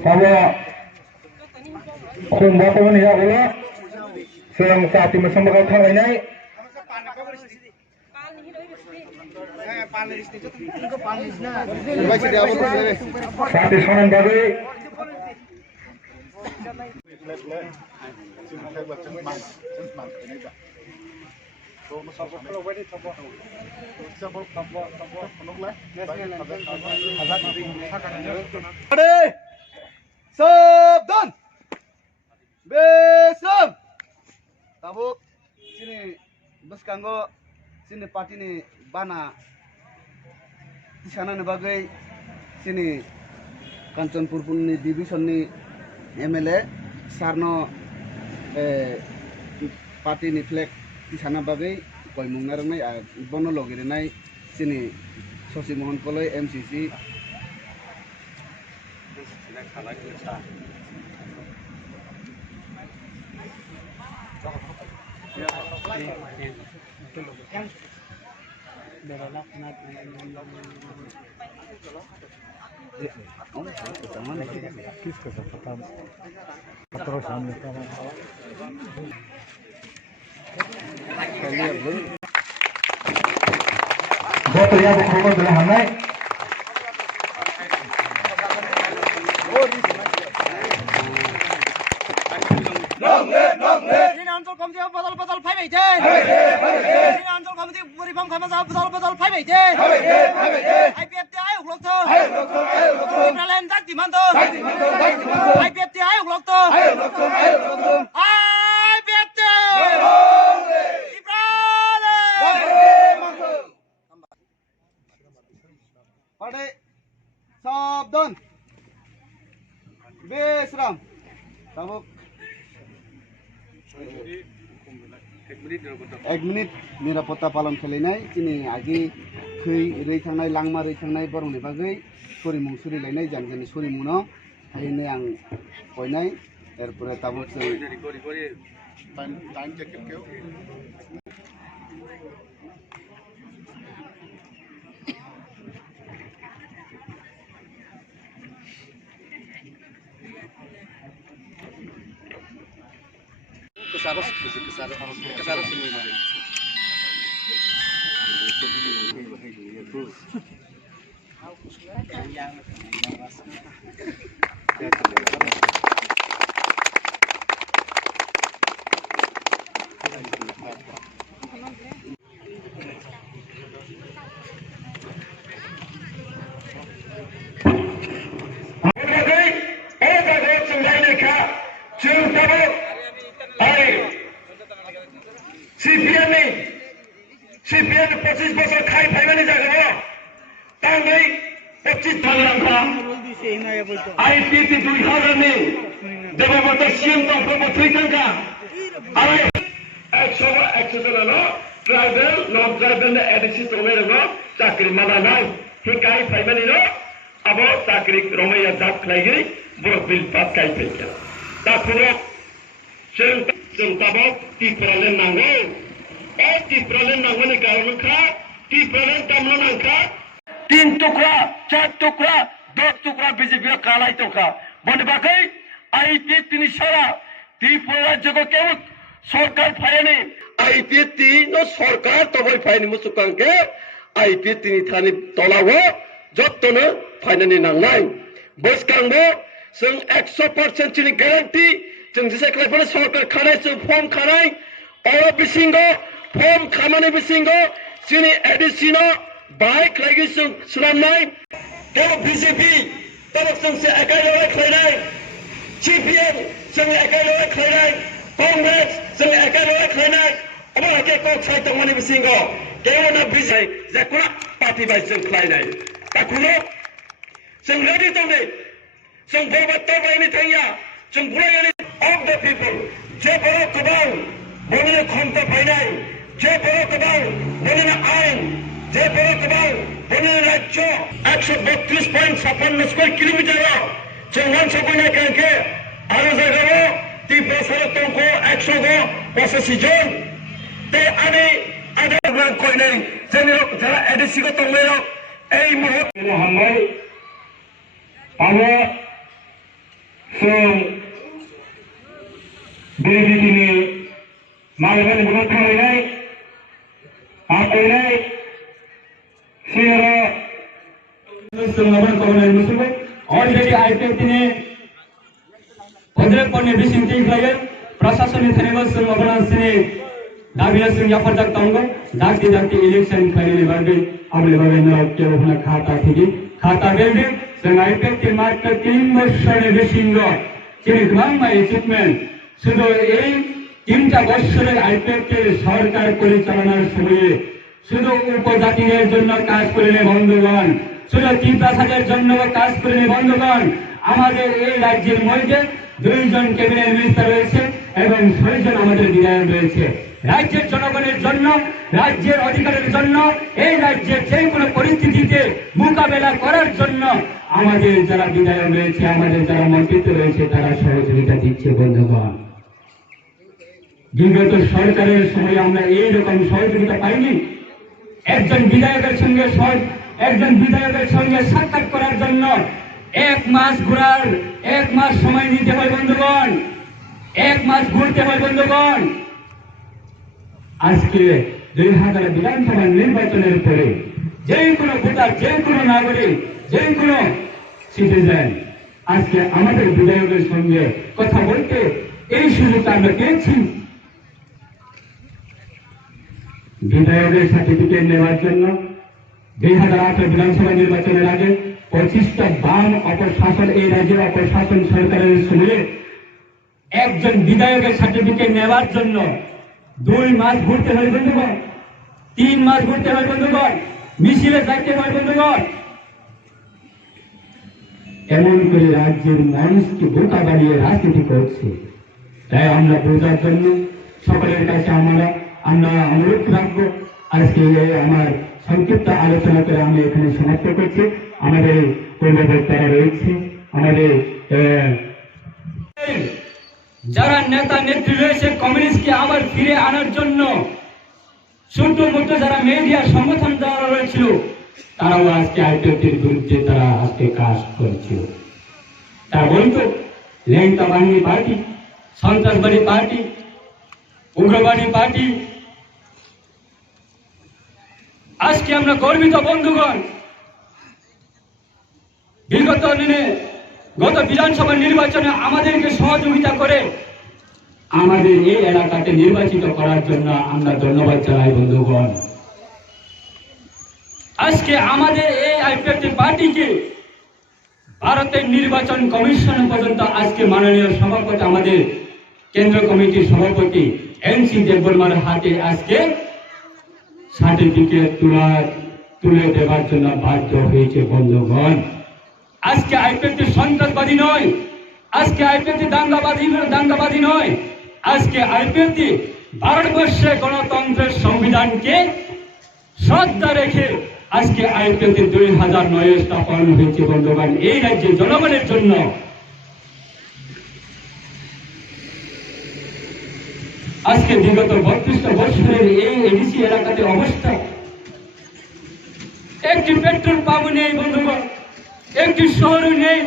Kalau sumber pun ya bola, sedang saat ini bersama kau kau ini. Saat ini sonan bagai. Sabdan Besam tabuk sini bus kanggo sini parti ni bana di sana bagai sini Kanchanpur ni division ni MLA Sarno parti ni flag di sana bagai koi mungar nai bono logire nai sini Sosi Mohan Koloi MCC Betul ya, betul betul hamai. অঞ্চল committee বদল বদল ফাইবাইছে অঞ্চল committee পরিফর্ম খামাজা বদল বদল ফাইবাইছে আইপিএফটি আই উগলক্ত ইব্রাহিম জাক দিমান্ত আইপিএফটি আই উগলক্ত আইপিএফটি ইব্রাহিম Partai Sabdan Besram tabuk 1 minit নিরাপত্তা পালন খেলাইনাই চিনি আগে খৈ রैखांनाय लांमा रैखांनाय बरंनि बागै सरिमुं सुरिलायनाय जानजानि सरिमुनो हायनो आं कयनाय एरपरे ताबुक जों kesaros semua. CPN 25 বছর খাই ফাইমানি জায়গা তাঙ্গাই 25 থাকা আইপিটি 2000 নি দেবমত সিএম দফর থৈতাঙ্কা আরে 100 জন ট্রাইবেল নন ট্রাইবেল এডিসি তোমেরো চাকরি মানা নাই হে খাই ফাইমানি নো আবো চাকরি রমাইয়া দাপ খাইগি বড় বিল পাত খাই ফেলকে তারপরে जों ताबो टी प्रॉब्लम नांगौ टी प्रॉब्लम नांगौनि गावनो खा टी प्रॉब्लम तामनो नांखा 3 टुकड़ा 4 टुकड़ा 10 टुकड़ा बीजेपी कालाई तोखा बने बाकै आईपीएफटी नि सारा त्रिपुरा राज्यको केवल सरकार फायने आईपीएफटी नो सरकार तबै फायने मुसुकांके आईपीएफटी नि थानि तलावो जत्तनो फायनानि नांनाय बसकांबो जों 100% नि ग्यारान्टी जों जेसे खालायफोर सरकार खानाय जों फर्म खानाय अ बिसिंगो फर्म खामानि बिसिंगो जोंनि एडिसिनो बाइक लायगि जों सुनामनाय ते बीजेपी तब जों से एकायलो खालायनाय सीपीएम जों एकायलो खालायनाय कांग्रेस जों एकायलो खालायनाय Amalake ko chai tong mani bisingo. Kaya na bisay zakuna party by sung klay na. Takuno sung ready tong ni. Sung bobat to by ni tanya. Sung bulay ni of the people. Je baro kabang boni na khomta painai. Je baro kabang boni na ain. Je baro kabang boni na rajyo. 132.56 square kilometer. Sung 1 kanke. Aro zagaro. 3 বছর তঙ্ক 100 গো 85 জন তে আমি আদান কই নাই যারা ADC গো তঙ্গ এই মুহূর্তে হামলাই পাবো সং বিরোধী মালবান মুখ খাই নাই আপনি নাই সিরা সঙ্গমন করবেন মুসলিম অলরেডি আইপিএল দিনে Pondre bising ting layer prasasani thaneba sung abana sini dabila sung yafar jak tanggo dakti election khaile barbe able barbe na ke ohna khata bebe sung IPF ke market 3 বছরে বেশিঙ্গ তিনি grammar achievement শুধু এই 3টা বছরের IPF কে সরকার পরিচালনার সময়ে শুধু উপজাতিদের জন্য কাজ করেন বন্ধুগণ শুধু তিতাসাদের জন্য কাজ করেন বন্ধুগণ আমাদের এই রাজ্যের মধ্যে 2 জন ক্যাবিনেট মিনিস্টার রয়েছে এবং 6 জন আমাদের বিধায়ক রয়েছে রাজ্যের জনগণের জন্য রাজ্যের অধিকারের জন্য এই রাজ্যের যে কোনো পরিস্থিতিতে মোকাবেলা করার জন্য আমাদের যারা বিধায়ক রয়েছে আমাদের যারা মন্ত্রী রয়েছে তারা সহযোগিতা দিচ্ছে বন্ধুগণ বিগত সরকারের সময় আমরা এই রকম সহযোগিতা পাইনি একজন বিধায়কের সঙ্গে সাক্ষাৎ করার জন্য 1 মাস ঘোরার 1 মাস সময় নিতে হয় বন্ধুগণ 1 মাস ঘুরতে হয় বন্ধুগণ আজকে 2000 বিধানসভা নির্বাচনের পরে যে কোনো ভোটার যে কোনো নাগরিক যে কোনো সিটিজেন আজকে আমাদের বিধায়কের সঙ্গে কথা বলতে এই সুযোগ আমরা পেয়েছি বিধায়কের সার্টিফিকেট নেওয়ার জন্য 2008 বিধানসভা নির্বাচনের আগে 25টা বাম অপশাসন এই রাজ্যের অপশাসন সরকারের সময়ে একজন বিধায়কের সার্টিফিকেট নেওয়ার জন্য 2 মাস ঘুরতে হয় বন্ধুগণ 3 মাস ঘুরতে হয় বন্ধুগণ মিছিলে যাইতে হয় বন্ধুগণ এমন করে রাজ্যের মানুষকে বোকা বানিয়ে রাজনীতি করছে তাই আমরা বোঝার জন্য সকলের কাছে আমরা অনুরোধ রাখবো আজকে আমার সংক্ষিপ্ত আলোচনা করে আমি এখানে সমাপ্ত করছি আমাদের পূর্ববর্তীরা রয়েছে আমাদের যারা নেতা নেত্রী রয়েছে কমিউনিস্টকে আবার ফিরে আনার জন্য ছোট মোটো যারা মিডিয়া সংগঠন যারা রয়েছিল তারাও আজকে আইপিএফের বিরুদ্ধে তারা আজকে কাজ করছিল তারা বলতো ল্যাংটা বাহিনী পার্টি সন্ত্রাসবাদী পার্টি উগ্রবাদী পার্টি আজকে আমরা গর্বিত বন্ধুগণ বিগত দিনে গত বিধানসভা নির্বাচনে আমাদেরকে সহযোগিতা করে আমাদের এই এলাকাতে নির্বাচিত করার জন্য আমরা ধন্যবাদ জানাই বন্ধুগণ আজকে আমাদের এই আইপিএফ পার্টিকে ভারতের নির্বাচন কমিশন পর্যন্ত আজকে মাননীয় সভাপতি আমাদের কেন্দ্র কমিটির সভাপতি এনসি দেববর্মার হাতে আজকে সার্টিফিকেট তুলে দেওয়ার জন্য বাধ্য হয়েছে বন্ধুগণ আজকে আইপিএফ সন্ত্রাসবাদী নয় আজকে আইপিএফ দাঙ্গাবাদী নয় আজকে আইপিএফ ভারতবর্ষের গণতন্ত্রের সংবিধানকে শ্রদ্ধা রেখে আজকে আইপিএফ 2009 স্থাপন হয়েছে বন্ধুগণ এই রাজ্যের জনগণের জন্য আজকে বিগত 32 বছরের এই এডিসি এলাকাতে অবস্থা একটি পেট্রোল পাম্প নেই বন্ধুগণ একটি শহর নেই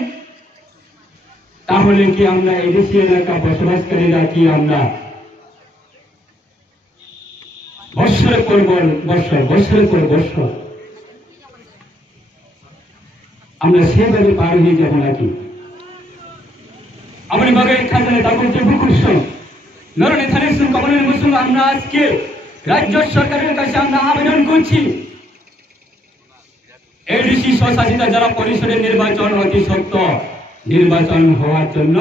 তাহলে কি আমরা এডিসি এলাকা বসবাসকারীরা কি আমরা বছরের পর বছর আমরা সেভাবে পার হয়ে যাবো নাকি আমার বাগান খাজানে দাবল যে বুকুরস নরনে থানেসুন কমনের মুসলিম আমরা আজকে রাজ্য সরকারের কাছে আমরা আবেদন করছি এডিসি স্বশাসিত যারা পরিষদের নির্বাচন অতি সত্য নির্বাচন হওয়ার জন্য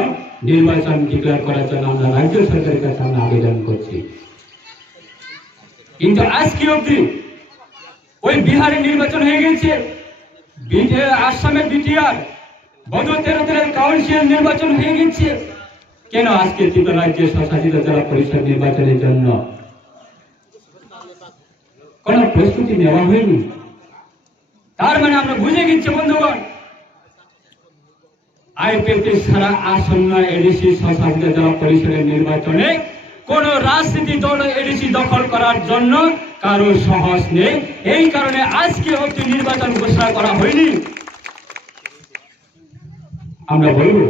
নির্বাচন ডিক্লেয়ার করার জন্য আমরা রাজ্য সরকারের কাছে আমরা আবেদন করছি কিন্তু আজকে অব্দি ওই বিহারে নির্বাচন হয়ে গেছে, আসামের বিটিআর গত 13 কাউন্সিল নির্বাচন হয়ে গেছে, কেন আজকে ত্রিপুরা রাজ্যের স্বশাসিত জেলা পরিষদ নির্বাচনের জন্য কোন প্রস্তুতি নেওয়া হয়নি? তার মানে আমরা বুঝে গেছি বন্ধুগণ, আইপিএফটি সারা আসন্ন এডিসি স্বশাসিত জেলা পরিষদের নির্বাচনে কোন রাজনীতি দল এডিসি দখল করার জন্য কারো সাহস নেই। এই কারণে আজকে অবধি নির্বাচন ঘোষণা করা হয়নি। আমরা বলবো,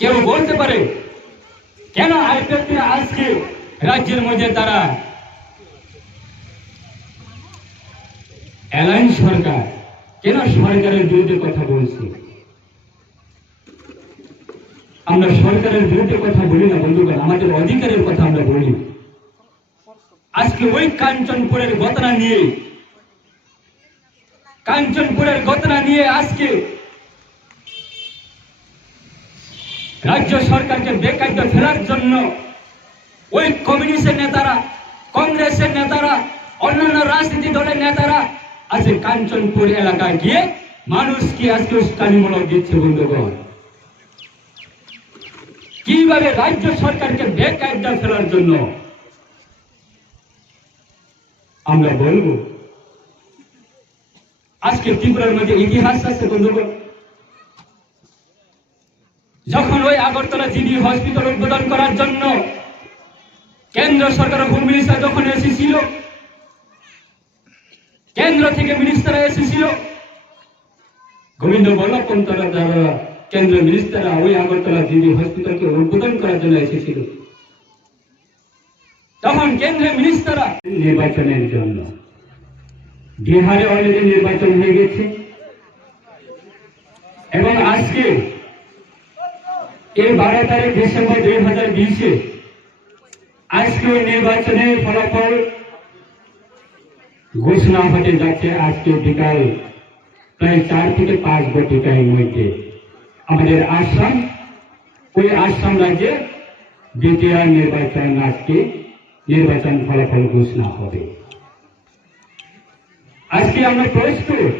কেউ বলতে পারে কেন আইপিএফটি আজকে রাজ্যের মধ্যে তারা অ্যালায়েন্স সরকার কেন সরকারের বিরুদ্ধে কথা বলছে? আমরা সরকারের বিরুদ্ধে কথা বলি না বন্ধুগণ, আমাদের অধিকারের কথা আমরা বলি। আজকে ওই কাঞ্চনপুরের ঘটনা নিয়ে আজকে রাজ্য সরকারকে বেকায়দা ফেলার জন্য ওই কমিউনিস্টের নেতারা, কংগ্রেসের নেতারা, অন্যান্য রাজনীতি দলের নেতারা আজকে কাঞ্চনপুর এলাকায় গিয়ে মানুষকে আজকে উস্কানিমূলক দিচ্ছে বন্ধুগণ। কিভাবে রাজ্য সরকারকে বেকায়দা ফেলার জন্য? আমরা বলবো, আজকে ত্রিপুরার মধ্যে ইতিহাস আছে বন্ধুগণ। যখন ওই আগরতলা জিবি হসপিটাল উদ্বোধন করার জন্য কেন্দ্র সরকার হোম মিনিস্টার যখন এসেছিল, কেন্দ্র থেকে মিনিস্টার এসেছিল, গোবিন্দ বল্লভ পন্ত দ্বারা কেন্দ্র মিনিস্টাররা ওই আগরতলা জিবি হসপিটালকে উদ্বোধন করার জন্য এসেছিল। তখন কেন্দ্রের মিনিস্টাররা নির্বাচনের জন্য, বিহারে অলরেডি নির্বাচন হয়ে গেছে এবং আজকে এই 12 তারিখ ডিসেম্বর 2020-এ আজকে ওই নির্বাচনের ফলাফল ঘোষণা হতে যাচ্ছে। আজকে বিকাল প্রায় 4 থেকে 5 ঘটিকার মধ্যে আমাদের ওই আসাম রাজ্যে বিটিআর নির্বাচন, আজকে নির্বাচন ফলাফল ঘোষণা হবে। আজকে আমরা প্রস্তুত,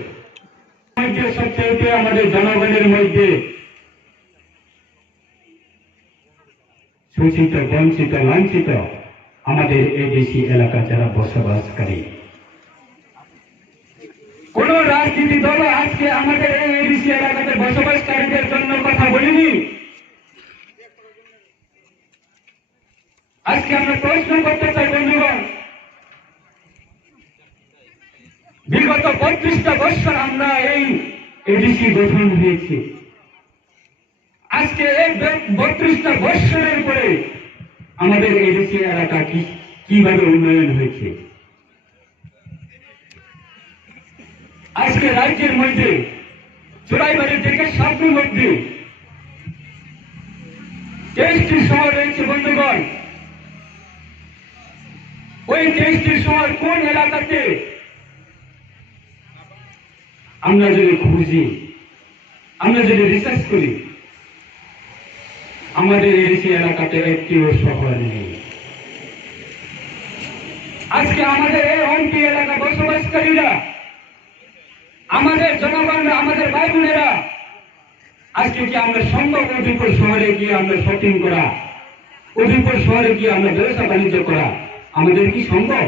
সবচেয়ে আমাদের জনগণের মধ্যে শোষিত, বঞ্চিত, লাঞ্ছিত আমাদের এডিসি এলাকা যারা বসবাসকারী, কোন রাজনীতি দল আজকে আমাদের এই এডিসি এলাকাতে বসবাসকারীদের জন্য কথা বলিনি। আজকে আমরা প্রশ্ন করতে চাই বন্ধুগণ, বিগত 32টা বছর আমরা এই এডিসি গঠন হয়েছে। আজকে এই 32টা বছরের পরে আমাদের এডিসি এলাকা কিভাবে উন্নয়ন হয়েছে? আজকে রাজ্যের মধ্যে চোরাইবাড়ি থেকে সাবরুম অব্দি 23টি শহর রয়েছে বন্ধুগণ। ওই 23টি শহর কোন এলাকাতে? আমরা যদি খুঁজি, আমরা যদি রিসার্চ করি, আমাদের এডিসি এলাকাতে একটিও শহর নেই। আজকে আমাদের এই অন্তি এলাকা বসবাসকারীরা, আমাদের জনগণরা, আমাদের ভাই বোনেরা, আজকে কি আমরা সম্ভব উদয়পুর শহরে গিয়ে আমরা শপিং করা, উদয়পুর শহরে গিয়ে আমরা ব্যবসা বাণিজ্য করা আমাদের কি সম্ভব?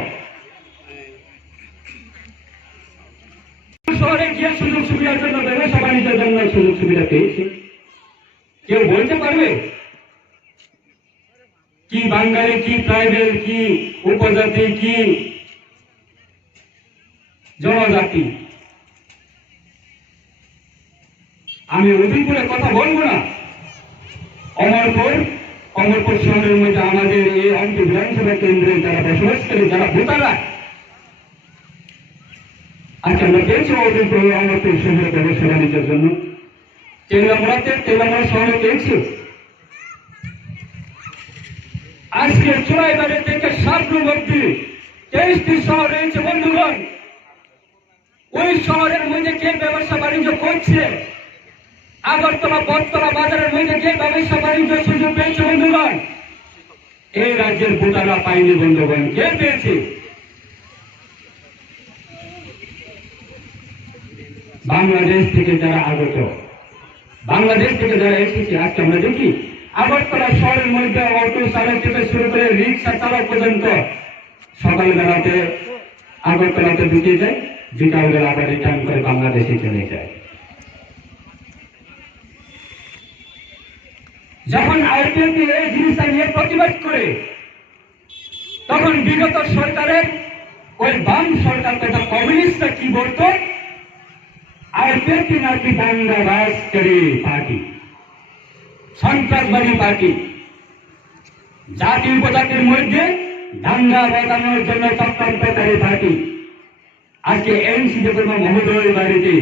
শহরে গিয়ে সুযোগ সুবিধার জন্য, ব্যবসা বাণিজ্যের জন্য সুযোগ সুবিধা পেয়েছে? কেউ বলতে পারবে? কি বাঙালি, কি ট্রাইবেল, কি উপজাতি, কি জনজাতি? আমি উদয়পুরের কথা বলবো না, অমরপুর শহরের মধ্যে আমাদের এই অন্ত বিধানসভা কেন্দ্রে যারা বসবাসকারী, যারা ভোটাররা, আজকে আমরা পেয়েছি উদয়পুর অমরপুর শহরে ব্যবসা বাণিজ্যের জন্য। তেলামোড়া শহরে পেয়েছি। আজকে চোরাইবাড়ি থেকে সাবরুম অব্দি 23টি শহর রয়েছে বন্ধুগণ। ওই শহরের মধ্যে কে ব্যবসা বাণিজ্য করছে? আগরতলা, বটতলা বাজারের মধ্যে কে ব্যবসা বাণিজ্য সুযোগ পেয়েছে বন্ধুগণ? এই রাজ্যের ভোটাররা পায়নি বন্ধুগণ। কে পেয়েছে? বাংলাদেশ থেকে যারা আগত, বাংলাদেশ থেকে যারা এসেছে। আজকে আমরা দেখি আগরতলা শহরের মধ্যে অটো চালক থেকে শুরু করে রিক্সা চালক পর্যন্ত সকালবেলাতে আগরতলাতে ঢুকে যায়, বিকালবেলা আবার রিটার্ন করে বাংলাদেশে চলে যায়। যখন আইপিএফটি এই জিনিসটা নিয়ে প্রতিবাদ করে, তখন বিগত সরকারের ওই বাম সরকার তথা কমিউনিস্টরা কি বলতো? আইপিএফটি নাকি দাঙ্গাবাজকারী পার্টি, সন্ত্রাসবাদী পার্টি, জাতি উপজাতির মধ্যে দাঙ্গা বাজানোর জন্য চক্রান্তকারী পার্টি। আজকে এনসি দেববর্মা মহোদয়ের বাড়িতে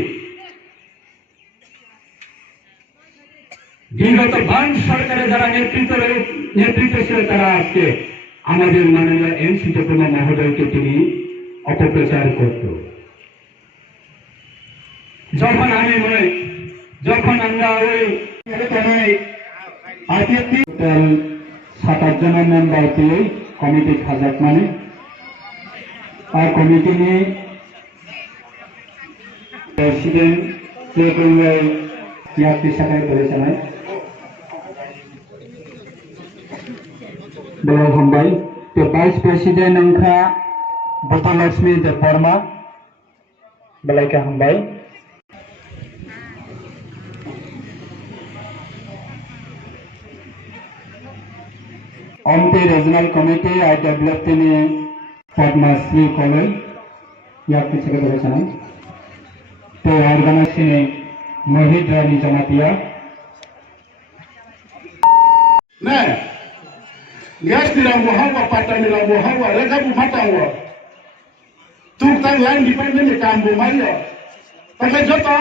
বিগত বাম সরকারের যারা নেতৃত্ব ছিল, তারা আজকে আমাদের মাননীয় এনসি দেববর্মা মহোদয়কে তিনি অপপ্রচার করত। যখন আমরা ওই 7-8 জনের মেম্বার পেয়ে কমিটি খাজাক মানে আর কমিটি নিয়ে প্রেসিডেন্ট ইয়ারটি সাথে করেছেন बड़ा हम्बाई तो वाइस प्रेसिडेंट अंखा बतलक्ष्मी देवबर्मा बलाइका हम्बाई Omte Regional Committee I developed in Padma Shri College याद किसी का तरह चला तो ऑर्गेनाइजेशन ने मोहित रानी जमातिया नहीं गैस निराम हावा पाटा निराम हावा रेखा बुमाता हुआ तुम तक लाइन डिपार्टमेंट में काम बुमाइया पहले जो तो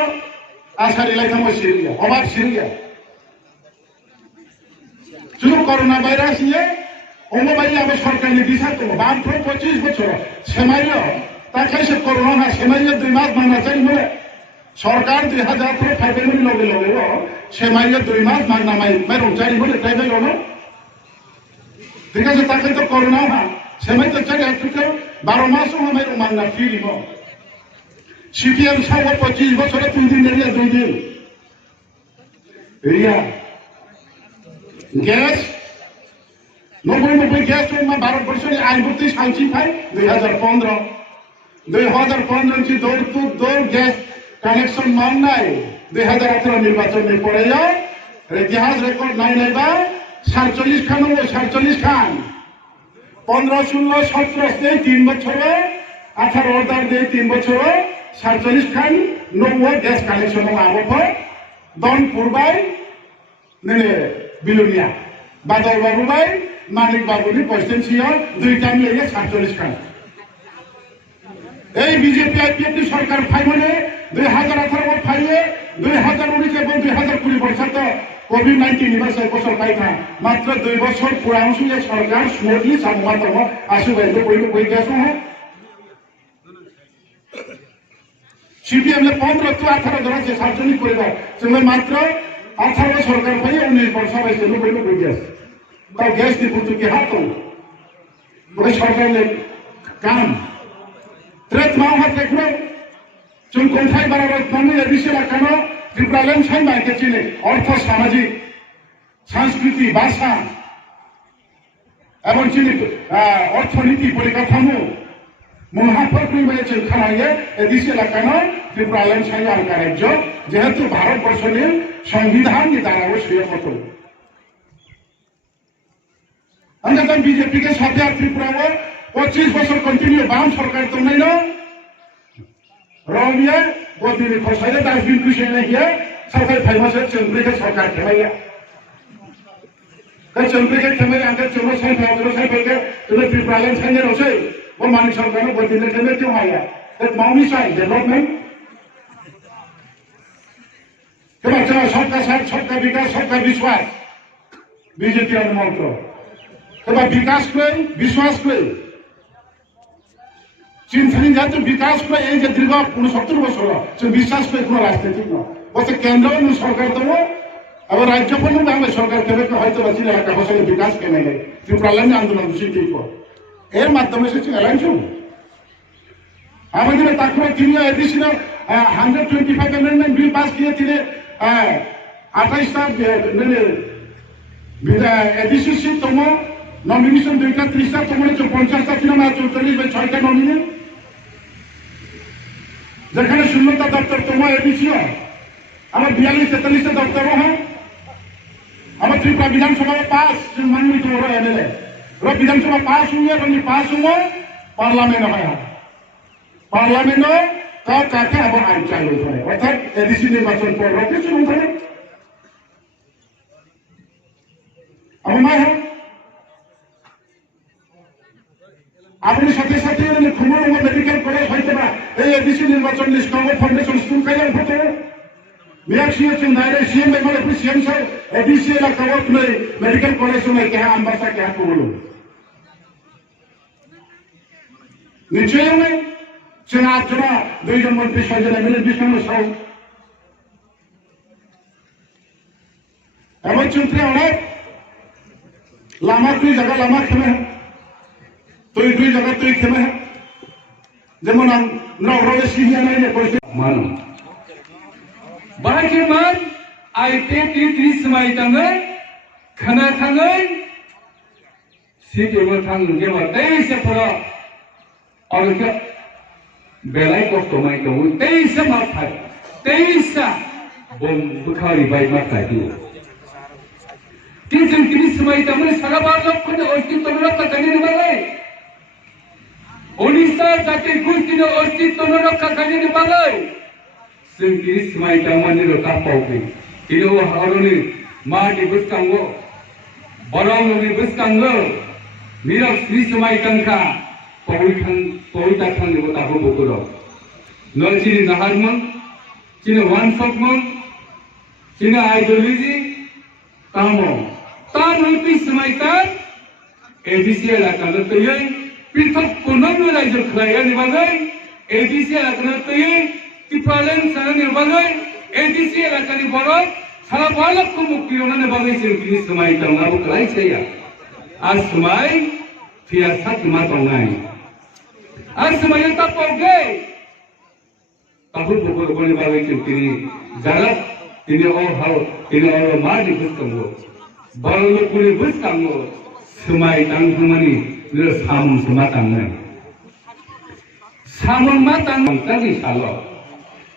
आसारी लाइक हम सीरिया अबाक सीरिया चलो कोरोना वायरस ये ओमो भाई हमें सरकार ने दिशा तो बाम थोड़ा 25 बच्चों सेमाइया ताकि से कोरोना सेमाइया 2 मास मांगना चाहिए मुझे सरकार 2000 थोड़ा फायदे में लोगे वो सेमाइया 2 मास मांगना मैं रोक चाहिए मुझे ट्राई में लोगों ठीक है ताकि तो कोरोना है सेमाइ तो चाहिए क्योंकि 12 मास में मैं रोक मांगना फ्री हो सीपीएम सावा 25 बच्चों 3 दिन एरिया 2 दिन एरिया गैस 90 गैस में 12% आईबुती सालची भाई 2015 से दौर गैस कनेक्शन मांगना है 2018 निर्वाचन में पड़े जाओ इतिहास रिकॉर्ड नहीं बा 47 खान वो 47 खान 15 16 17 से 3 बच्चों 18 और दे 3 बच्चों 47 खान नो गैस कनेक्शन में आवो पर दौन पूर्वाई ने बिलुनिया बादल बाबू भाई मालिक बाबू ने प्रेसिडेंसियल 2 टाइम लेके 47 खान এই বিজেপি আইপিএফটি সরকার ফাইলে 2018 में फाइले 2019 এবং 2020 বর্ষত কোভিড-19 নিবাসে বছর পাইতা মাত্র 2 বছর পুরানো সুয়ে সরকার স্মুথলি সামমাতম আসুবে কইলো কই গেছো হ্যাঁ সিপিএম ने 15 to 18 ধরা যে সার্জনিক পরিবার তুমি মাত্র 18 সরকার পাই 19 বছর হইছে কইলো কই গেছে তাও গ্যাস দি পুতু কি হাত ওই সরকারের কাম Tret mau hat lekno, cun konfai bararat kami lebih silakan Tripuralen saya baik kecil, ortho samajik, sanskriti, bahasa, এবং চিনি অর্থনীতি পরিকাঠামো মহাপর পরিমাণে চিন্তায় এদেশে এলাকানো ত্রিপুরালেন সাইয়ার রাজ্য যেহেতু ভারতবর্ষের সংবিধান দ্বারা অবশ্যই মতো আমরা বিজেপি কে সাথে আর ত্রিপুরা 25 বছর কন্টিনিউ বাম সরকার তো নাই না রমিয়া বদিনে খসাইলে ডাস্টবিন কুশে নাই গিয়া সরকার ফাইমাসে চন্দ্রিকে সরকার খেলাইয়া 그 정부의 때문에 안 됐죠. 사이버로 사이버게 그래 비프라렌 생겨로 세. 뭐 많이 설명을 못 듣는 때문에 좀 하야. 그 마음이 사이 데벨롭먼트. 그 맞잖아. सरकार साथ सबका विकास सबका विश्वास. बीजेपी और मंत्र. 그 विकास को विश्वास को चिंतनी जाते विकास को ये जो दीर्घ 69 वर्ष होला जो विश्वास को কোনো রাস্তা ঠিক না। বসে কেন্দ্র ও সরকার তো अब राज्यफोरनो बांग्ला सरकार केबेको हयতো बासिले एलाका फसले विकास केनाय त्रिपुरालानि आंदोलन सिटिको এর মাধ্যমে সে এলাইছো আমাদের তারপরে তিনি এডিশনাল 125 অ্যামেন্ডমেন্ট বিল পাস কিए थे 28টা এডিশন তম নমিনেশন 230টা তম 50টা ছিল না 44 বা 6টা নমিনেশন যেখানে শূন্যতা দপ্তর তম এডিশন আমার 42 43টা দপ্তর হ্যাঁ আমার ত্রিপুরা বিধানসভা পাস মনোনীত হলো এমএলএ विधानसभा पास हुए बनी पास हुआ पार्लियामेंट है पार्लियामेंट का काके अब आइन चालू है अर्थात एडीसी निर्वाचन पर रोके शुरू करे अब मैं है अपने साथे साथे ने खबर में मेडिकल कॉलेज হইতে না এই এডিসি নির্বাচন লিস্ট করার ফাউন্ডেশন স্কুল কাইলা ফটো মিয়াক্সিয়া চিন্দারে সিএম মেমোরে সিএম স্যার এডিসি লা কভার में मेडिकल कॉलेज में क्या अंबरसा क्या को बोलो निश्चय में चुनाव चुनाव 2 जन मंत्री 6 जन एमएलए 20 जन सौ एमएलए चुनते हैं लामा कोई जगह लामा खेमे है तो कोई जगह तो खेमे है जेमन आं नगरले सिहिया नहीं ने कोई मान बाहाय मान आइते ती 30 माइ ताङै खाना थाङै सिटिबो थाङै जेबा दैसे फरा और क्या बेलाय कष्ट माइ दङ दैसे माथाय दैसा बम बुखारी बाय माथाय दु तीन 30 माइ ताङै सारा बारलो खने अस्तित्व रक्षा गर्ने बागै ओडिसा जाति गोष्ठीनो अस्तित्व रक्षा गर्ने बागै जों 30 माइ ताङनि रका पाउकै Kini haruni mati beskango, barangoni beskango, mirak sri semai tangka, pawita thang ni bota ho bokuro. Non chini nahar mon, chini one shot mon, chini ideology, tamo. Tan hopi semai tan, ABC elakana toye, pithak konon raja khlaya ni bagai, ABC elakana toye, tipalen sana ni bagai. ADC इलाकानि बरफ सारा बालकको मुक्ति होने बागै जों बिनि समाय दंगाबो खालायसैया आज समाय फिया सात मा दंगाय आज समाय ता पौगे ताबु बगनि बागै जों बिनि जाला बिनि अ हाव बिनि अ मा दि बुस्तंगो बालकनि बुस्तंगो समाय दांगमानि लो साम समा दांनाय साम मा दांगानि सालो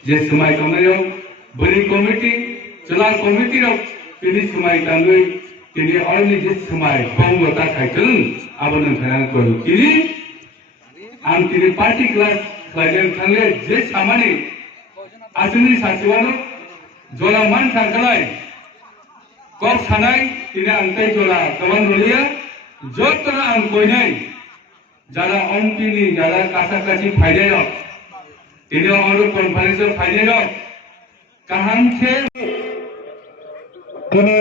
जे समाय दंगायो बड़ी कमिटी चला कमिटी रो तिनी समाय दांगै तिनी अर्नि जे समाय बंगता साइकल आबन थाना को तिनी आं तिनी पार्टी क्लास खायजन थांले जे सामानि आसुनि सासिवानो जला मान थांगलाय कब सानाय तिनी आंताय जला कमान रलिया जतरा आं कोइनाय जारा अमपिनि जारा कासाकासि फायदे रो तिनी अरु कन्फारेन्स फायदे रो काहांखे दिनै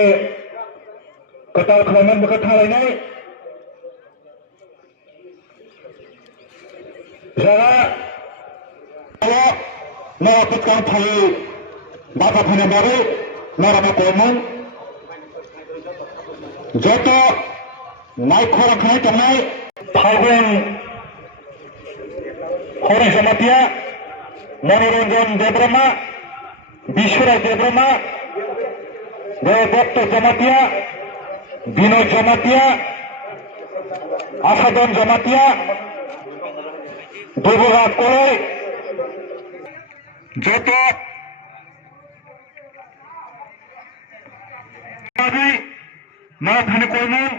कतार खालामनानै बेखौ थालायनाय जारा नरापतकार थायो बाथा फैनाय बारै नरामा कमोन जत नायखराखानाय थानाय फागुन हरि जमातिया मनोरंजन देब्रमा বিশ্বরাজ দেব্রমা দত্ত জমাতিয়া বিনোদ জমাতিয়া আসাদন জমাতিয়া দেবরাজ কলই যত না থানে কইমন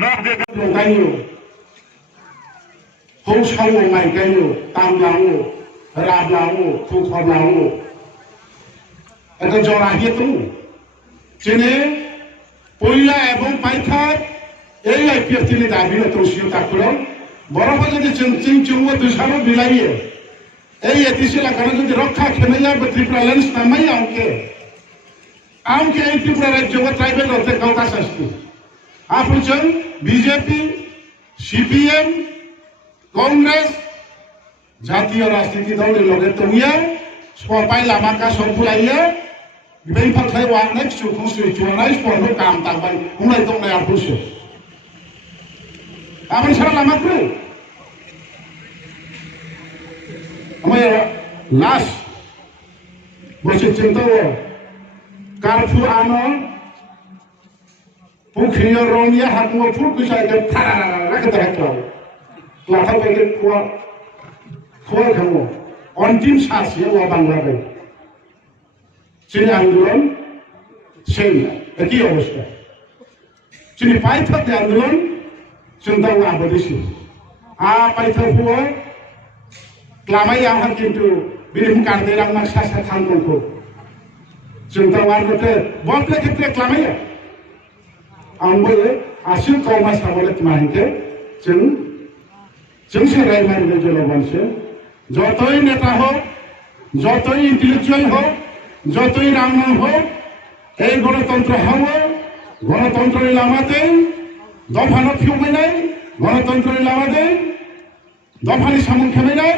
না যে গাইও হৌ সাও মাই গাইও তামলাও রাবলাও ফুফলাও এটা জড়া হেতু চেনে পয়লা এবং পাইথার এই আইপিএফ তিনি দাবি তৌসিও তাকুল বরফ যদি চিং চুঙ্গ দুসানো বিলাইয়ে এই এদিসি এলাকার যদি রক্ষা খেমাইয়া ত্রিপুরা লেন্স নামাই আমকে এই ত্রিপুরা রাজ্য ট্রাইবেল অর্থে কাউকা শাস্তি আপন বিজেপি সিপিএম কংগ্রেস জাতীয় রাজনীতি দলের লগে তমিয়া সবাই লামাকা সম্পুলাইয়া Bên Phật thấy hoàng nách sự không sự chùa nấy sport nó cảm tặng vậy cũng lại tông này ăn sự. Mình sẽ làm乜rồi? Bây last bữa chuyện tôi Carrefour ano Pukhiya Ronya hạt mua phút cứ chạy được thà ra cái tay rồi là thao cái khoa không अंतिम सासे वो बांग्लादेश चीनी आंदोलन same एक ही अवस्था चीनी पाइथक आंदोलन चिंता हुआ बदिसी पाइथक हुआ क्लामाई आहार किंतु बिरिम कांदे रंग सासा थांगों को चिंता हुआ बते बहुत लेकिन ते क्लामाई आंबोले आसिल कौमा सावले तुम्हारे चिंग से राय मारने जो लोगों से যতই নেতা হোক যতই ইন্টেলেকচুয়াল হোক যতই রামনাম হোক এই গণতন্ত্র হওয়া গণতন্ত্রের লামাতে দফানো খেমেনাই গণতন্ত্রের লামাতে দফানি সামন খেমেনাই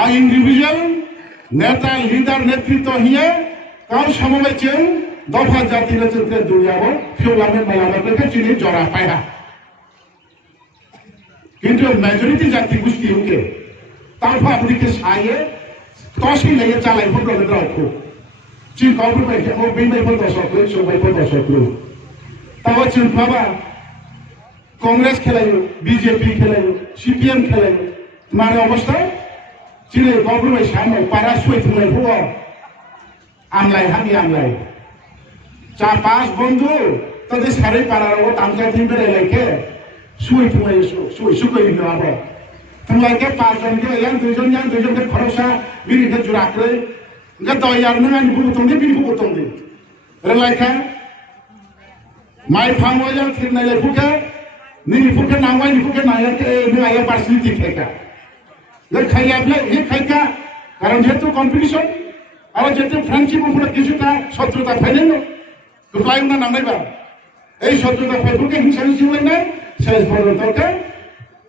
আর ইন্ডিভিজুয়াল নেতা লিডার নেতৃত্ব হিয়ে কাউ সমবেচেন দফা জাতি নেতৃত্বের দুনিয়াব ফিউলামে মেলাবাকে চিনি জড়া পায়না কিন্তু মেজরিটি জাতি গোষ্ঠী হুকে तालफा अपनी के साये तोसी ले ये चालाई फुट लगे ड्राइव चीन काउंटर में क्या वो बिन में फुट दशक शो में फुट दशक तावा चीन बाबा कांग्रेस खेलायो बीजेपी खेलायो सीपीएम खेलायो तुम्हारे अवस्था चीन काउंटर में शाम पारा सुई तुम्हें हुआ आमलाई हामी आमलाई चार पांच बंधु तो देश सारे पारा वो तामचा तीन पे लेके सुई तुम्हें सुई सुई नहीं आवा Tumlai पाँच जन के yang tujuan के भरोसा बिरी के जुराक ले नगद दयार नंगा निपुर तोंदे बिरी को तोंदे रलाय का माय फांगो yang फिर नले फुके नी फुके नांगवाई नी फुके नायर के नंगा पार्सली दिखेगा ले खाया बले ये खाएगा कारण जेतु कंपटीशन और जेतु फ्रेंडशिप उपर किसी का शत्रुता फैले नो तो फ्लाई उन्हें नांगे बा ऐ शत्रुता फैले के हिंसा निश्चित नहीं सेल्स बोलो तो क्या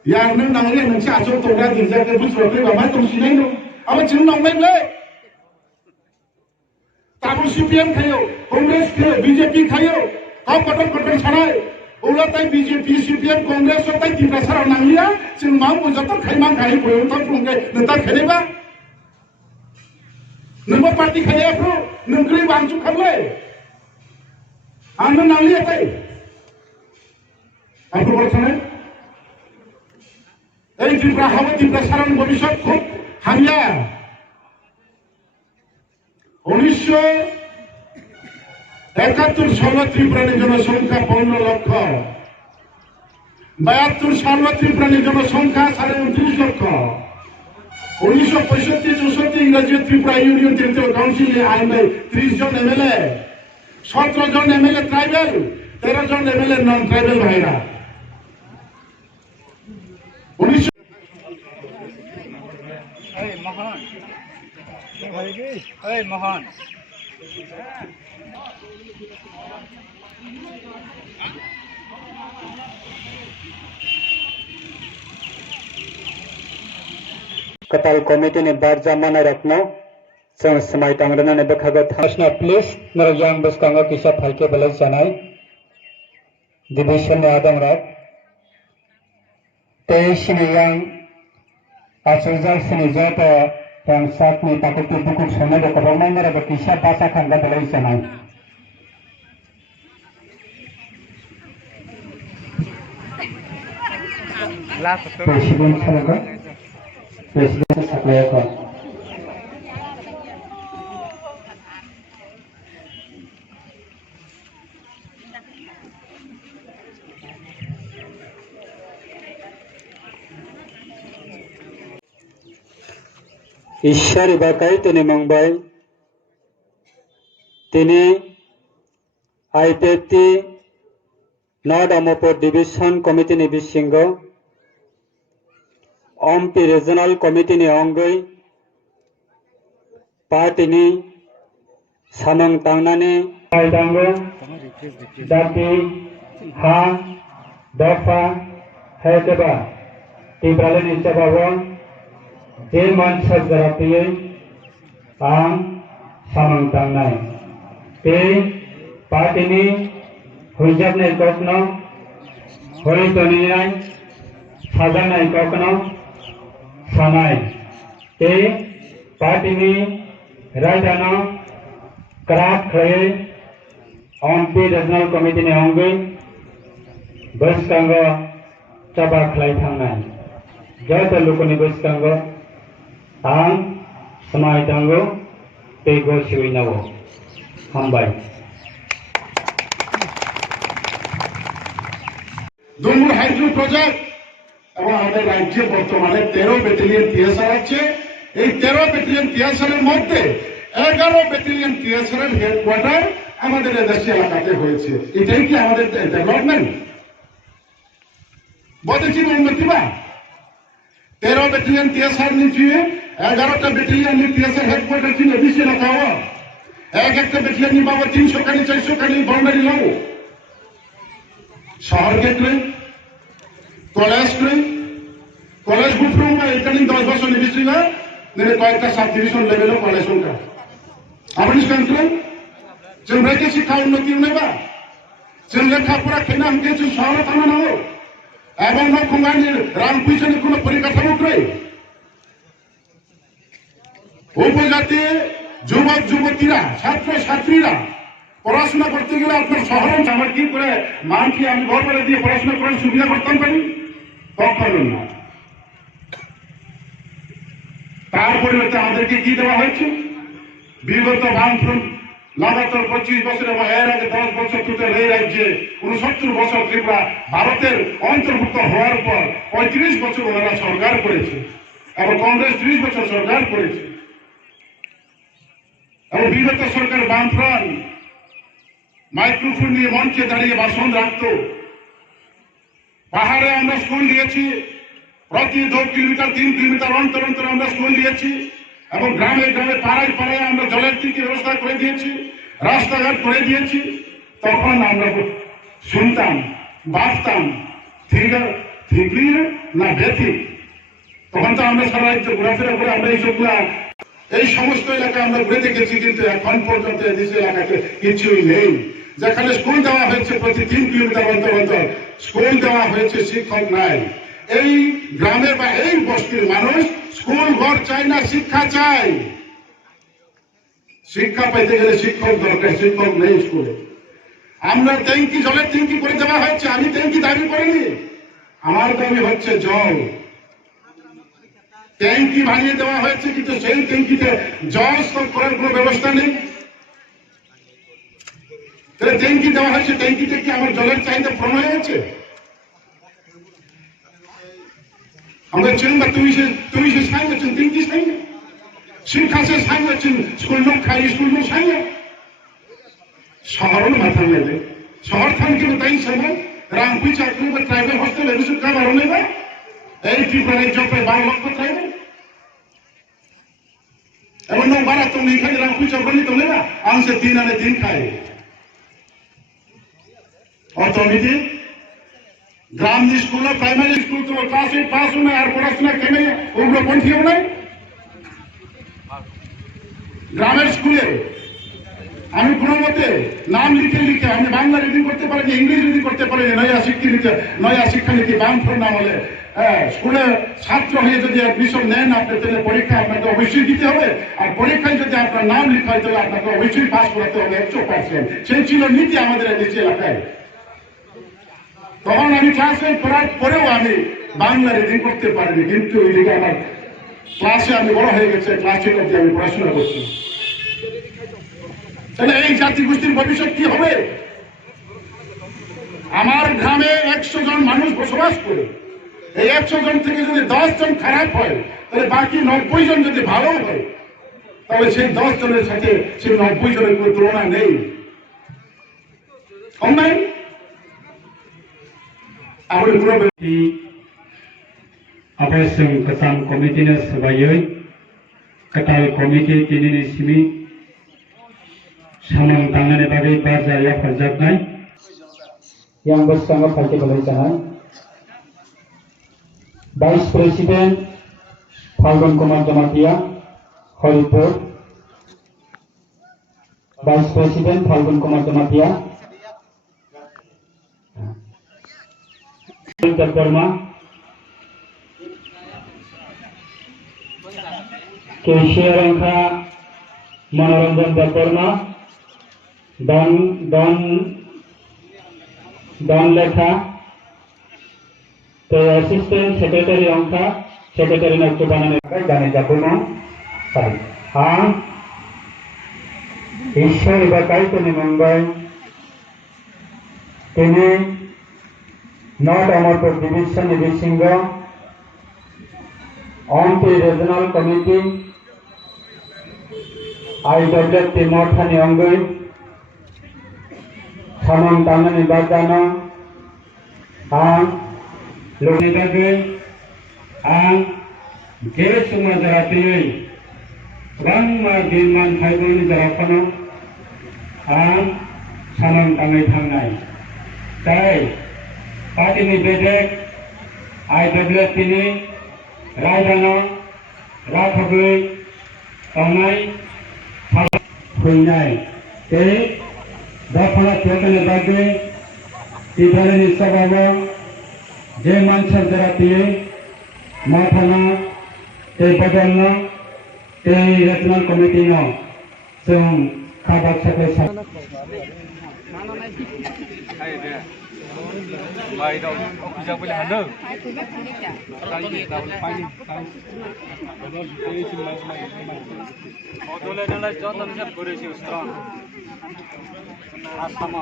यार नंग नांगे नंग आचो तोड़ा दिलजा के बुझ रोके बामा तुम सिनाई नो अब चिंग नांगे ले ताबो सीपीएम खायो कांग्रेस खायो बीजेपी खायो कब कटन छाड़ाय ओला ताई बीजेपी सीपीएम कांग्रेस और ताई तीन सारा नांगिया चिंग मांग बुझा तो खाई खाई कोई तो पुंगे नेता खेलेबा नंबर पार्टी खाया प्रो नंगली बांचू खबले आनंद नांगिया ताई आपको बोलते हैं এই ত্রিপুরা হবে ত্রিপুরা সারান ভবিষ্যৎ খুব হারিয়া 1971 সালে ত্রিপুরার জনসংখ্যা 15 লক্ষ 72 সালে ত্রিপুরার জনসংখ্যা 29 লক্ষ 1965-64 ইংরেজি ত্রিপুরা ইউনিয়ন টেরিটরিয়াল কাউন্সিলে আইনে 30 জন এমএলএ 17 জন এমএলএ ট্রাইবেল 13 জন এমএলএ নন ট্রাইবেল ভাইরা महान कताल कमिटी ने बार जमाना रखना समय टांगना ने बखागत हसना प्लीज मेरा यांग बस कांगा किसा फाइके बलस जानाय डिवीजन ने आदम रात तेईस ने यांग आचरजा से जाता yang saat ni takut buku sana do korona ngara bakisha basa khanga balai sana presiden sana presiden saklaya ko ईश्वर बाकाई तने मंगबाई तिने आईपीएफटी नॉर्थ अमोपुर डिवीजन कमिटी ने बिसिंग ओमपी रीजनल कमिटी ने अंगई पार्टी ने सामंग तांगनाने आइडांगो जाति हा दफा है जबा टिब्राले ने जबावा जे मानसिक जरापियै आं सामंग तांनाय ते पार्टीनि हुइजाबनाय कखनो हरितनिनाय साजानाय कखनो सानाय ते पार्टीनि रायदानो क्राक खयै OMP Regional Committee ni Onggui Boskango Coba Kelai Tangan Jauh Lukuni Boskango Tang Semai Tanggo Pego Siwinawo Hambai Dumbur hydro project এবং আমাদের রাজ্যে বর্তমানে 13 ব্যাটালিয়ন টিএসআর আছে। এই 13 ব্যাটালিয়ন টিএসআর এর মধ্যে 11 ব্যাটালিয়ন টিএসআর এর হেডকোয়ার্টার আমাদের দেশে এলাকাতে হয়েছে। এটাই কি আমাদের ডেভেলপমেন্ট? বলেছি উন্নতি বা 13 ব্যাটালিয়ন টিএসআর নিচে 11টা ব্যাটালিয়ন টিএসআর হেডকোয়ার্টার ছিল বেশি রাখাও একটা ব্যাটালিয়ন নিবাবো 300 খানি 400 খানি বাউন্ডারি লাগো শহর ক্ষেত্রে কলেজ গুফরুম এখানে 10 বছর নিবিছি না নেলে কয়েকটা সাব ডিভিশন লেভেলে কলেজ সংখ্যা আপনি শুনছেন जों रायजो शिक्षा उन्नति होनायबा जों लेखाफोरा खेना हमके जों शहराव थांनांगौ এবং নৌখঙ্গানি রাম পয়সানি কোনো পরিকাঠামো নেই উপজাতি যুবক যুবতীরা ছাত্র ছাত্রীরা পড়াশোনা করতে গেলে আপনার শহরে আমার কি করে মান কি আমি ঘর করে দিয়ে পড়াশোনা করার সুবিধা করতাম পারি কখনো না। তার পরিবর্তে আমাদেরকে কি দেওয়া হয়েছে বিগত বামফ্রন্ট লাগাতার 25 বছর এবং এর আগে 10 বছর টোটাল এই রাজ্যে 69 বছর ত্রিপুরা ভারতের অন্তর্ভুক্ত হওয়ার পর 35 বছর ওনারা সরকার করেছে এবং কংগ্রেস 30 বছর সরকার করেছে এবং বিগত সরকার বামফ্রন্ট মাইক্রোফোন নিয়ে মঞ্চে দাঁড়িয়ে ভাষণ রাখত। পাহাড়ে আমরা স্কুল দিয়েছি প্রতি 2 কিলোমিটার 3 কিলোমিটার অন্তর অন্তর আমরা স্কুল দিয়েছি এবং গ্রামে গ্রামে পাড়ায় পাড়ায় আমরা জলের টিকির ব্যবস্থা করে দিয়েছি রাস্তাঘাট করে দিয়েছি। তখন আমরা শুনতাম বাঁচতাম ঠিকই না বেঠিক তখন তো আমরা সারা রাজ্য ঘোরাফেরা করে আমরা এই সমস্ত এলাকা আমরা ঘুরে দেখেছি কিন্তু এখন পর্যন্ত দেশে এলাকাতে কিছুই নেই। যেখানে স্কুল দেওয়া হয়েছে প্রতি 3 কিলোমিটার অন্তর অন্তর স্কুল দেওয়া হয়েছে শিক্ষক নাই। এই গ্রামের বা এই বস্তির মানুষ স্কুল ঘর চায় না শিক্ষা চায়। শিক্ষা পাইতে গেলে শিক্ষক দরকার শিক্ষক নেই স্কুলে। আমরা ট্যাঙ্কি জলের ট্যাঙ্কি করে দেওয়া হয়েছে আমি ট্যাঙ্কি দাবি করিনি আমার দাবি হচ্ছে জল। ট্যাঙ্কি ভাঙিয়ে দেওয়া হয়েছে কিন্তু সেই ট্যাঙ্কিতে জল স্তর করার কোনো ব্যবস্থা নেই। ট্যাঙ্কি দেওয়া হয়েছে ট্যাঙ্কিতে কি আমার জলের চাহিদা পূরণ হয়েছে? আমরা চিনবা তুমি সে সাইন ট্যাঙ্কি সাইন শিক্ষা সে সাইন স্কুল লোক খাই স্কুল লোক সাইন শহরের মাথা নেবে শহর থাকি তাই সময় রামপুই চাকরি বা ট্রাইবেল হস্টেল এগুলো কাবার নেবে এই ত্রিপুরার জবে 12 লক্ষ ট্রাইবেল এবং নৌ বারা তুমি এখানে রামপুই চাকরি তো নেবা আমসে দিন আনে দিন খায় অর্থনীতি গ্রাম স্কুল প্রাইমারি স্কুল তো ক্লাস 8 পাস হয় আর পড়াশোনা কেমন ওগুলো পন্থীও নাই। গ্রামের স্কুলে আমি কোনো মতে নাম লিখে আমি বাংলা রিডিং করতে পারি ইংলিশ রিডিং করতে পারি নয়া শিক্ষানীতি বামফ্রন্ট আমলে স্কুলে ছাত্র হয়ে যদি অ্যাডমিশন নেন আপনি তাহলে পরীক্ষা আপনাকে অবশ্যই দিতে হবে আর পরীক্ষায় যদি আপনার নাম লিখা হয় তাহলে আপনাকে অবশ্যই পাস করাতে হবে 100%। সেই ছিল নীতি আমাদের দেশে এলাকায়। তখন আমি ক্লাস 8 পড়ার পরেও আমি বাংলা রিডিং করতে পারিনি কিন্তু এদিকে আমার ক্লাসে আমি বড় হয়ে গেছে ক্লাস 8 অবধি আমি পড়াশোনা করছি। তাহলে এই জাতিগোষ্ঠীর ভবিষ্যৎ কি হবে? আমার গ্রামে 100 জন মানুষ বসবাস করে এই 100 জন থেকে যদি 10 জন খারাপ হয় তাহলে বাকি 90 জন যদি ভালো হয় তাহলে সেই 10 জনের সাথে সেই 90 জনের কোনো তুলনা নেই। অন্যায় Abasing Ketam Komitine sebagai Ketal Komite Tinini Simi Samang Tangane Bagai Barjaya Perjatnai yang bersama Parti Belajaran Vice President Falgun Kumar Jamatia Horipur vice president Falgun Kumar Jamatia, Barma, কেশিয়া রংখা মনোরঞ্জন দেববর্মা, ডন লেখা, তো অ্যাসিস্ট্যান্ট সেক্রেটারি অংখা সেক্রেটারি নাট্য বানানো জানে যাবনা পারি আং ঈশ্বর বাকাই তিনি মঙ্গল তিনি নর্থ অমরপুর ডিভিশন নিবিসিংহ on the regional committee IWT Morthani Ongoi Samang Tamani Bajano ang Lunitagui ang Gere Sumadara Tiyoi Rangma Dinman Haibuni Jarapano ang Samang Tamay Thangnai Tai Patini Bedek IWT ni रायदाना राखबै थांनाय फैनाय बे दफा थेकने बागै इधरनि सभायाव जे मानसर जरातियै माथाना ते बदलना ते rational कमिटिनो जों खाबा साखै Mai đâu ông giờ bây giờ nữa. Dole nalai jotan sab kore si strong. Asama.